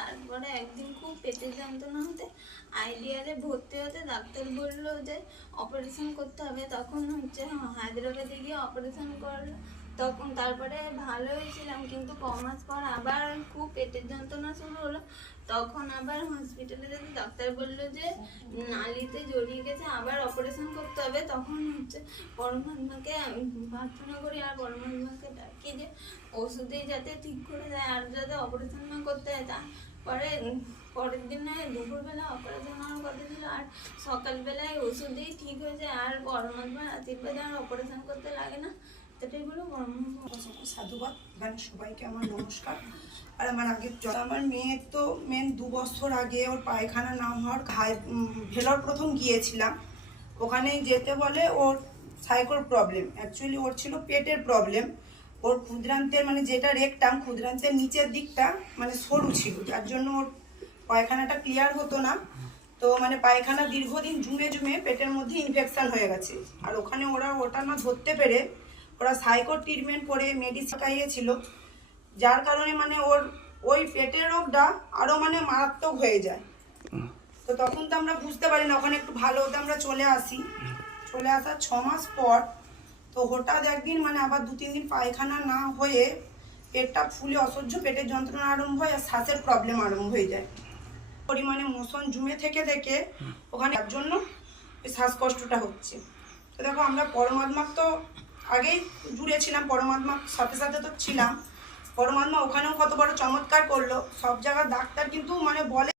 তারপরে একদিন খুব পেটের যন্ত্রণা হতে আইডিয়ালে ভর্তি হতে ডাক্তার বললো যে অপারেশন করতে হবে। তখন হচ্ছে হায়দ্রাবাদে গিয়ে অপারেশন করলো। তখন তারপরে ভালো হয়েছিলাম, কিন্তু কমাস পর আবার খুব পেটের যন্ত্রণা শুরু হলো। তখন আবার হসপিটালে যেতে ডাক্তার বললো যে নালিতে জড়িয়ে গেছে, আবার অপারেশন করতে হবে। তখন হচ্ছে পরমাত্মাকে প্রার্থনা করি আর পরমাত্মাকে ডাকি যে ওষুধেই যাতে ঠিক করে দেয় আর যাতে অপারেশন না করতে হয়। তারপরে পরের দিনে দুপুরবেলা অপারেশন হওয়ার কথা ছিল, আর সকালবেলায় ওষুধেই ঠিক হয়ে যায় আর পরমাত্মার আশীর্বাদে আর অপারেশন করতে লাগে না। এটাই হলো সাধুবাদ। মানে সবাইকে আমার নমস্কার। আর আমার আমার মেয়ের তো মেন 2 বছর আগে ওর পায়খানা না হওয়ার ভেলোর প্রথম গিয়েছিলাম। ওখানে যেতে বলে ওর সাইকোর প্রবলেম, অ্যাকচুয়ালি ওর ছিল পেটের প্রবলেম। ওর ক্ষুদ্রান্তের মানে যেটা রেকটাম ক্ষুদ্রান্তের নিচের দিকটা মানে সরু ছিল, যার জন্য ওর পায়খানাটা ক্লিয়ার হতো না। তো মানে পায়খানা দীর্ঘদিন জুমে জুমে পেটের মধ্যে ইনফেকশন হয়ে গেছে। আর ওখানে ওটা না ধরতে পেরে ওরা সাইকো ট্রিটমেন্ট করে মেডিসিন খাইয়েছিল, যার কারণে মানে ওর ওই পেটের রোগটা আরও মানে মারাত্মক হয়ে যায়। তো তখন তো আমরা বুঝতে পারি না, ওখানে একটু ভালো হতে আমরা চলে আসি। চলে আসার 6 মাস পর তো হঠাৎ একদিন মানে আবার 2-3 দিন পায়খানা না হয়ে পেটটা ফুলে অসহ্য পেটের যন্ত্রণা আরম্ভ হয় আর শ্বাসের প্রবলেম আরম্ভ হয়ে যায়। পরিমাণে মোশন জমে থেকে থেকে ওখানে তার জন্য শ্বাসকষ্টটা হচ্ছে। তো দেখো আমরা পরমাত্মা তো আগেই জুড়েছিলাম, পরমাত্মার সাথে সাথে তো ছিলাম। পরমাত্মা ওখানেও কত বড় চমৎকার করলো। সব জায়গার ডাক্তার কিন্তু মানে বলে